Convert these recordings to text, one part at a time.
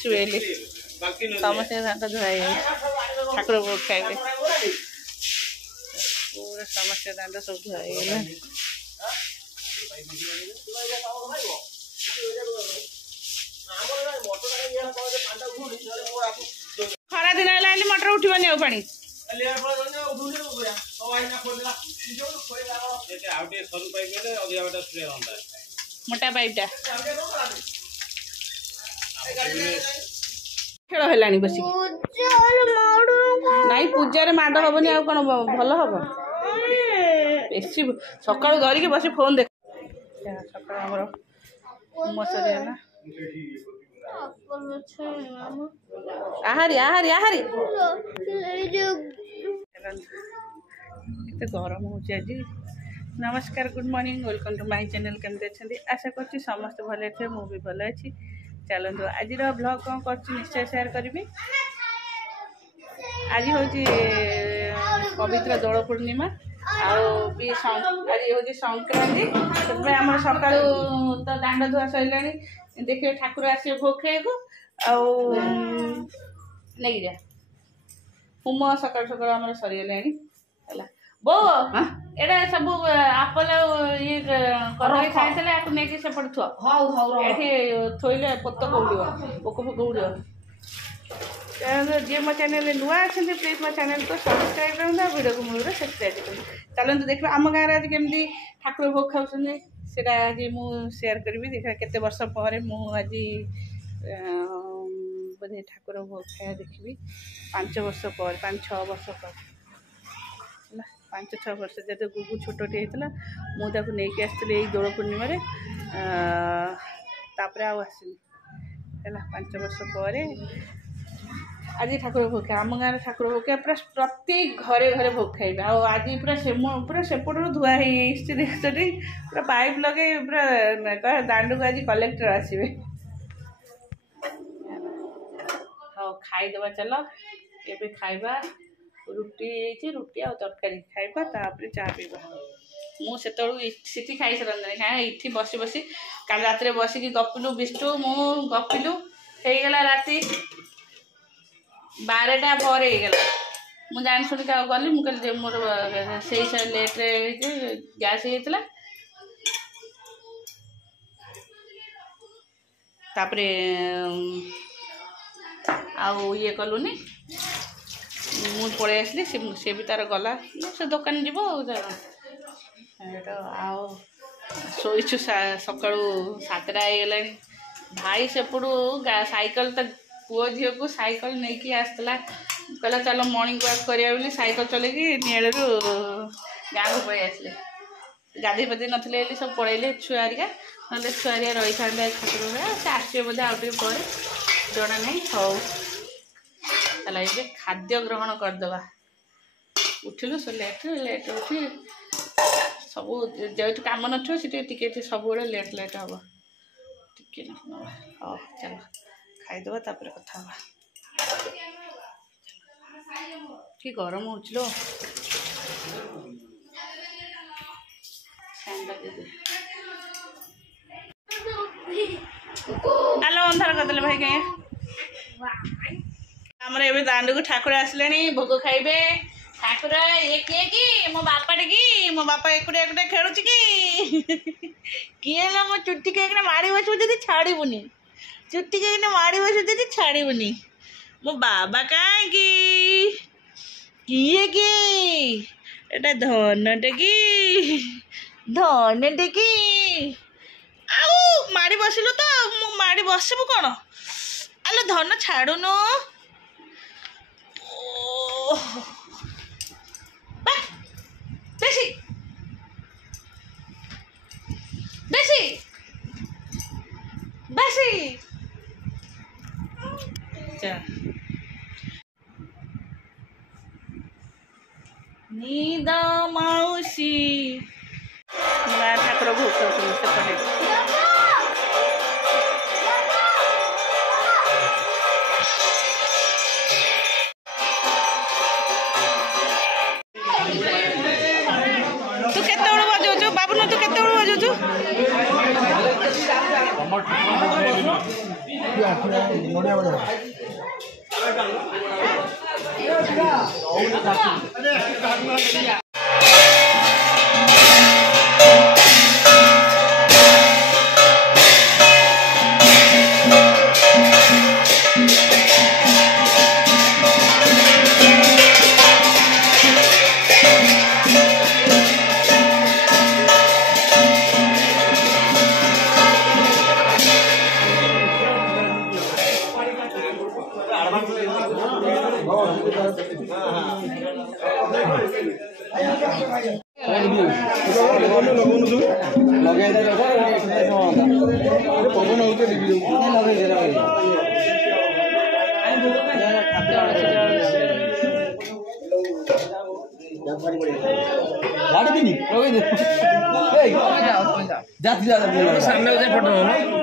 आसवे समस्त दांत धुआई ठाकुर भोग खाइबे पूरा समस्त दांत सब धुआई खरा दिन है मटर उठबनी आ पानी मोटा पाइपटा खेल है बस नाई पूजार माड़ हेनी आ कौन भल हम बेसी सका धरिकी बस फोन देख सका सरीगला आहारी आहारी आहारी गरम हो नमस्कार good morning welcome to my channel केमती अच्छे आशा कर समस्त भले थे मु भी भल अच्छी चलते आज ब्लॉग कौन कर निश्चय शेयर करी आज हूँ पवित्र दोल पूर्णिमा आज हूँ संक्रांति से आम सका तो दांड धुआ सरला देखिए ठाकुर आसे भोग खाइबू नहीं जा होम सका सका आम सरीगला है बो एटा सब आपल ये कदली खाइले आपको नहीं सेपट थुआ ये थोइले पत्त कौड़ पोक फोक उड़ जी मो चैनल नुआ अच्छे प्लीज मो चैनल को सब्सक्राइब करना वीडियो को मूल सब्सक्राइब कर चलते देखिए आम गाँव आज केमती ठाकुर भोग खाऊँ सेटा आज शेयर करी देखा केते वर्ष पर आज बोधे ठाकुर भोग खाया देखी 5 वर्ष पर 5-6 वर्ष पर 5-6 वर्ष जब गुगु छोटे होता मुझे नहीं आसती दोल पूर्णिमा तापर आसनी 5 वर्ष पर आज ठाकुर भोग खाए आम गाँव ठाकुर भोग खाए पूरा प्रति घरे घरे भोग खाइबे आज पूरा सेपट धुआ देखते पूरा पाइप लगे पूरा दांड को आज कलेक्टर आसवे हाँ खाईदे चल ये खाइबा रुटी रुटी आ तरकारी खाइबा तापर चा पीवा मुझे सीटी खाई सारे क्या इठी बसी बसी काल रात बसिक गपिलु बिष्टु मु गपिलु होगला राति 12टा पर होगला मुझे जानी शुणी क्या गली मुझे मोर से लेट्रे गैस होता तापर आउ ये कलुनी मुझे पलि आसली सी भी तार गला से दुकान जीव शोचु सका 7टा होगला भाई सेपटू साइकिल तो पुओ झी को साइकिल नहीं कि आसला कहला चलो मॉर्निंग वॉक करा साइकिल चलेगी निआड़ू गाँव को पलि आसले गाधे पाधे नथिले सब पलैले छुआरिका ना छुआरिया रही था ठाकुर से आसवे बोधे आउ टे पर जना नहीं हौ चला ये खाद्य ग्रहण करदे उठिलु से लेट उठी सब जो कम न टे सब लेट हम टे हाँ चल खाईदे तापर कथा कि गरम हो आलो अंधार करदे भाई कहीं आमर ए दांड को ठाकुर आसले भोग खाइबे ठाकुर ये किए कि मो बापाटे कि मो बापा एकुटिया एकुटिया खेलुच कि किए ना मो चुट्टी के माड़ी बसबू जब छाड़बूनी चुट्टी के माड़ी बसबू जब छाड़बूनी मो बाबा कहीं किए कि एटा धनटे कि आउ माड़ी बसिलु तो मो माड़ी बसबू कौन आलो धन छाड़ुनु बेसी बेसी बेसी नीद मौसी ठाकुर भोग सेपटे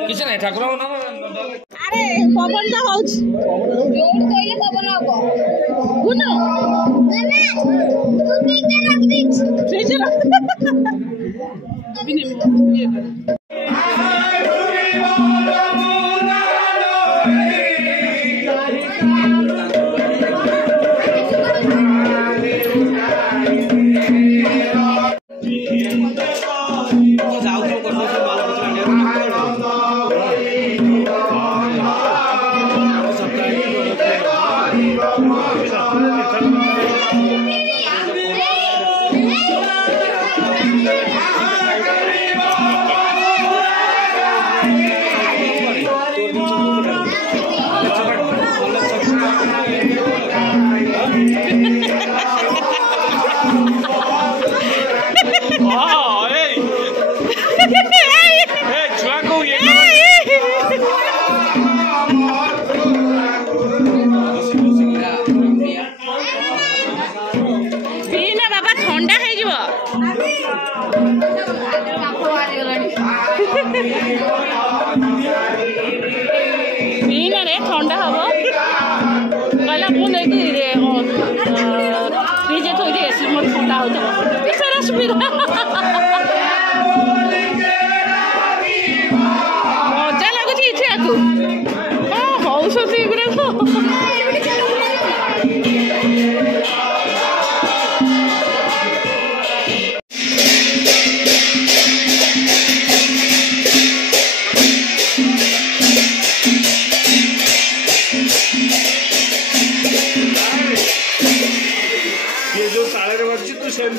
କିଛି ନାହିଁ ଠାକୁର ଆରେ ପବନ ଟା ହଉଛି ଯୋଉଠି କହିଲେ ପବନ ହବ ବୁନ ଫ୍ରିଜରେ ठंडा हम कहला मुझे फ्रिजे थोड़ी दे मोर ठंडा हो सारा सुविधा मजा लगुच इच्छा को हौसती गुरा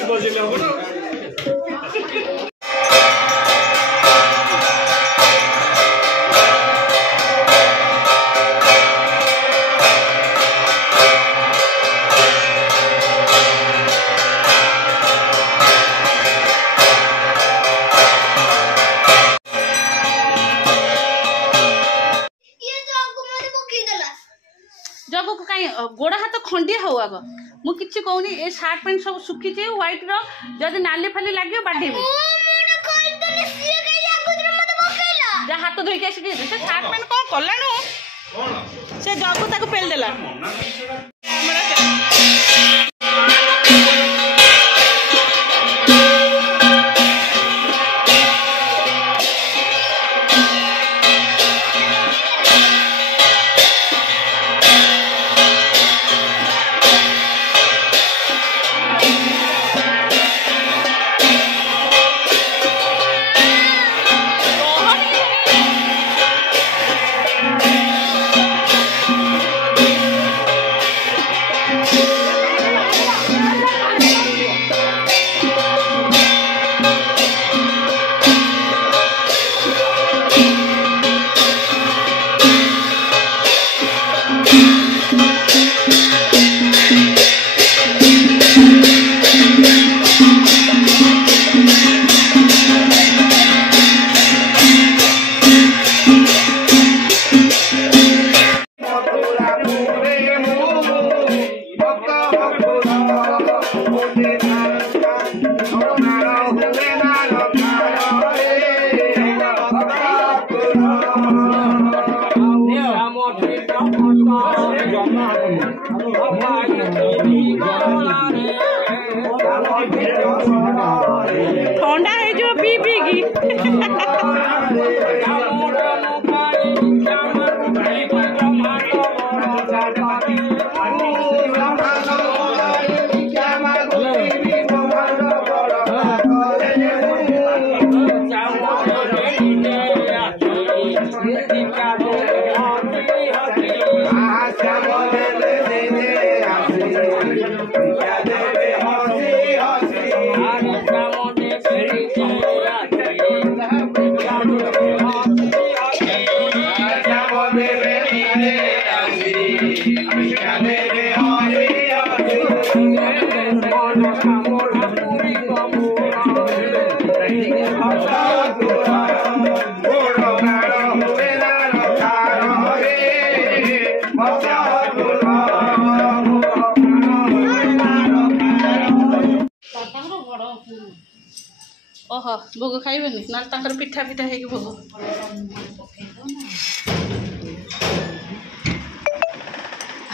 बजेले हो ना जग को कहीं गोड़ हाथ खंडिया हो आग मु किछि कहूनी ए शर्ट पैंट सब सुखी जे व्हाइट रो जदी नाली फाली लागियो बाडीबी जा हाथ धोई के आसी से शर्ट पैंट कोन कलानो कोन से जग ताको पेल देला ठंडा है जो पी पी की ओहो भोग खाइबेनि ना तांकर पिठा पिठा है कि भोग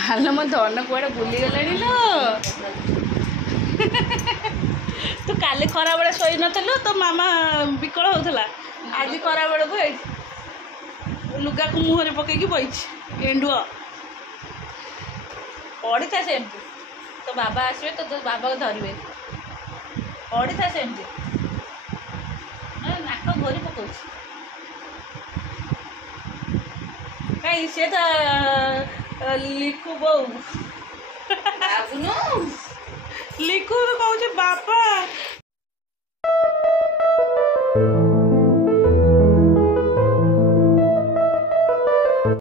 हाल मो धन कुआड़े बुली गलानी लो तू काली खरा बेले शोई नथिलु तो मामा विकल होउथला आज खरा बेले को लुगा को मुहरे पकईकी बइछ एंडुआ पड़ी था सेमती तो बाबा आसबे तो बाबा को धरवे पड़ी था सेमती नाक घोरी पकाउछ कहीं से तो लिखु बो लिखु तो कहूँ बापा